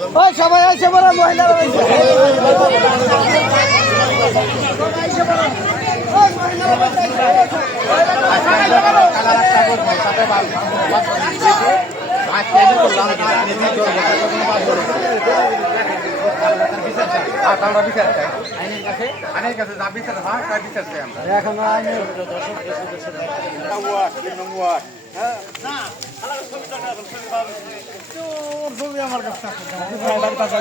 ওই সবাই আছে বড় মহিলারা আছে এখন আমার কাছে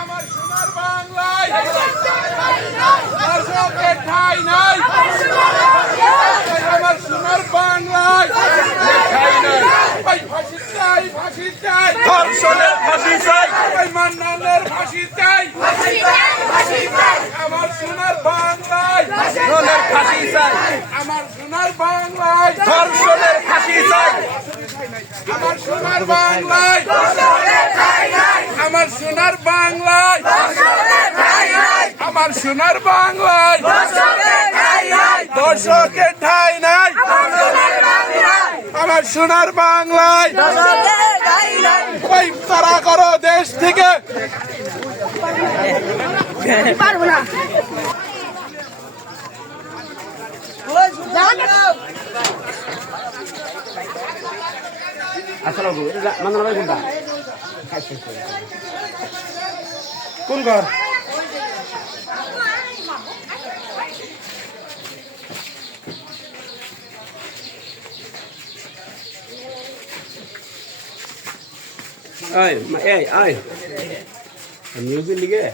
আমার সোনার বাংলায় দর্শকের ঠাই নাই আমার সোনার বাংলায় ঠাই নাই ফাঁসি চাই ফাঁসি চাই ধর্ষণের ফাঁসি চাই মান্নানের ফাঁসি চাই আমার সোনার বাংলায় ফাঁসি চাই আমার সোনার বাংলায় ধর্ষণের ফাঁসি চাই আমার সোনার বাংলায় আমার সোনার বাংলায় আমার সোনার বাংলায় দর্শকের ঠাই নাই আমার সোনার বাংলায় ওই তারা করো দেশ থেকে পারবো না কোন ঘর Ai, miusin lige.